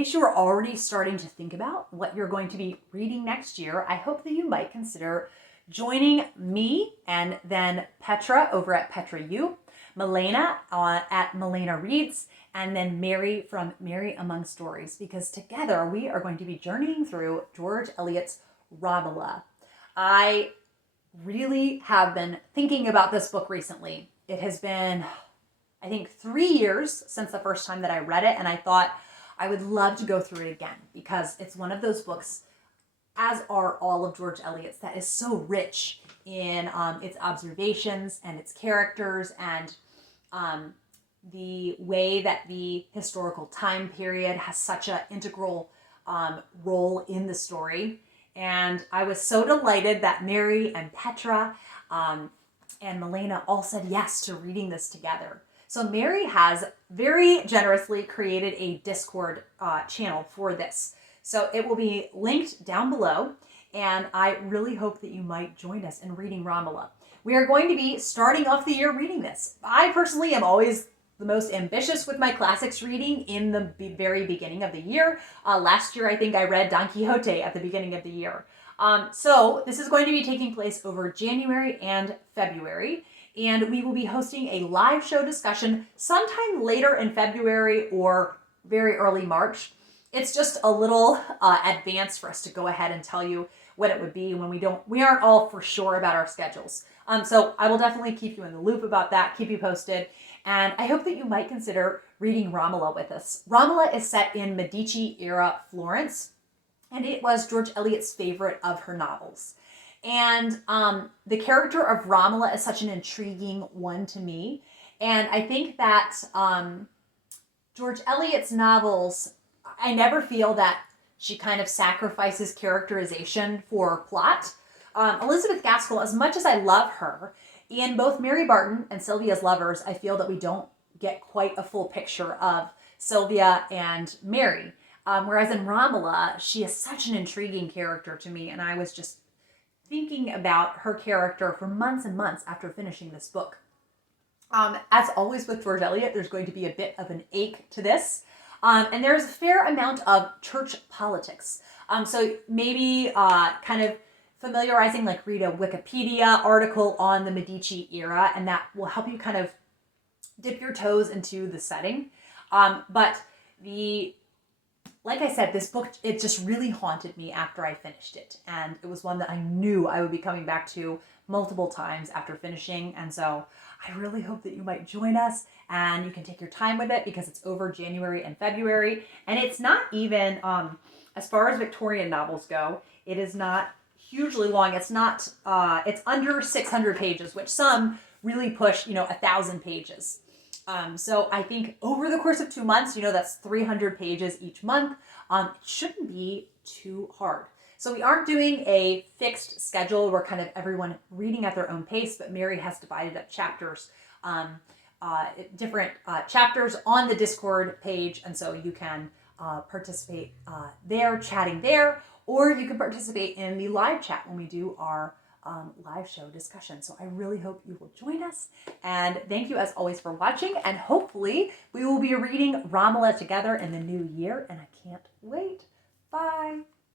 case you are already starting to think about what you're going to be reading next year, I hope that you might consider joining me and then Petra over at Petra U, Milena at Milena Reads, and then Mary from Mary Among Stories, because together we are going to be journeying through George Eliot's Romola. I really have been thinking about this book recently. It has been, I think, 3 years since the first time that I read it, and I thought I would love to go through it again because it's one of those books, as are all of George Eliot's, that is so rich in its observations and its characters and the way that the historical time period has such an integral role in the story. And I was so delighted that Mary and Petra and Milena all said yes to reading this together. So Mary has very generously created a Discord channel for this. So it will be linked down below, and I really hope that you might join us in reading Romola. We are going to be starting off the year reading this. I personally am always the most ambitious with my classics reading in the very beginning of the year. Last year, I think I read Don Quixote at the beginning of the year. So this is going to be taking place over January and February, and we will be hosting a live show discussion sometime later in February or very early March. It's just a little advanced for us to go ahead and tell you what it would be when we aren't all for sure about our schedules. So I will definitely keep you in the loop about that, keep you posted. And I hope that you might consider reading Romola with us. Romola is set in Medici-era Florence, and it was George Eliot's favorite of her novels. And the character of Romola is such an intriguing one to me. And I think that George Eliot's novels, I never feel that she kind of sacrifices characterization for plot. Elizabeth Gaskell, as much as I love her, in both Mary Barton and Sylvia's Lovers, I feel that we don't get quite a full picture of Sylvia and Mary. Whereas in Romola, she is such an intriguing character to me, and I was just thinking about her character for months and months after finishing this book. As always with George Eliot, there's going to be a bit of an ache to this. And there's a fair amount of church politics. So maybe kind of familiarizing, like read a Wikipedia article on the Medici era, and that will help you kind of dip your toes into the setting. But like I said, this book, it just really haunted me after I finished it. And it was one that I knew I would be coming back to multiple times after finishing. And so I really hope that you might join us and you can take your time with it because it's over January and February. And it's not even, as far as Victorian novels go, it is not hugely long. It's not, it's under 600 pages, which some really push, 1,000 pages. So I think over the course of 2 months, that's 300 pages each month. It shouldn't be too hard. So we aren't doing a fixed schedule. We're kind of everyone reading at their own pace, but Mary has divided up chapters, different chapters on the Discord page. And so you can participate there, chatting there, or you can participate in the live chat when we do our live show discussion. So I really hope you will join us. And thank you as always for watching. And hopefully we will be reading Romola together in the new year. And I can't wait. Bye.